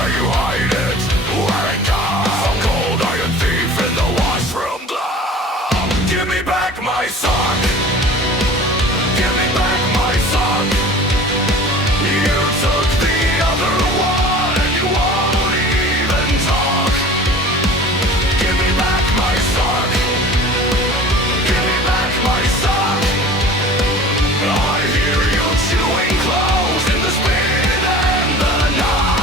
where you hide it, where it goes. A cold iron thief in the washroom glow. Give me back my sock. Give me back my sock. You took the other one and you won't even talk. Give me back my sock. Give me back my sock. I hear you chewing clothes in the spin and the knock.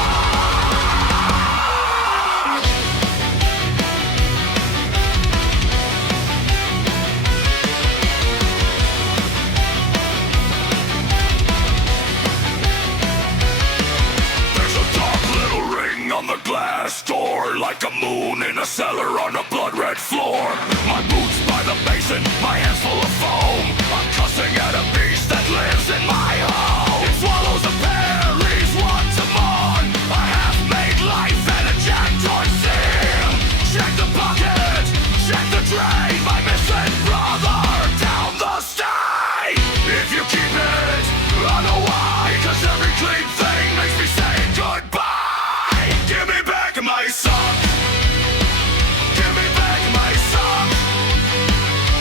There's a dark little ring on the glass door, like a moon in a cellar on a blood-red floor. My boots by the basin, my hands full of foam. I'm cussing at a beast that lives in my home. It swallows a pear, leaves one to mourn. A half-made life and a jacked-on sin. Check the bucket, check the drain. My missing brother down the stain. If you keep it, I know why. 'Cause every clean thing makes me say goodbye. Give me back my sock. Give me back my sock.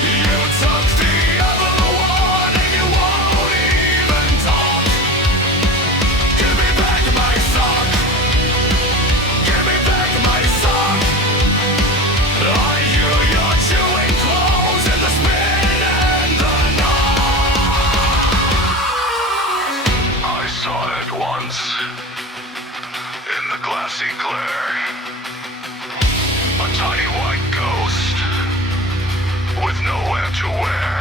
You took the other one and you won't even talk. Give me back my sock. Give me back my sock. I hear you chewing clothes in the spin and the knock. I saw it once in the glassy glare. A tiny white ghost with nowhere to wear.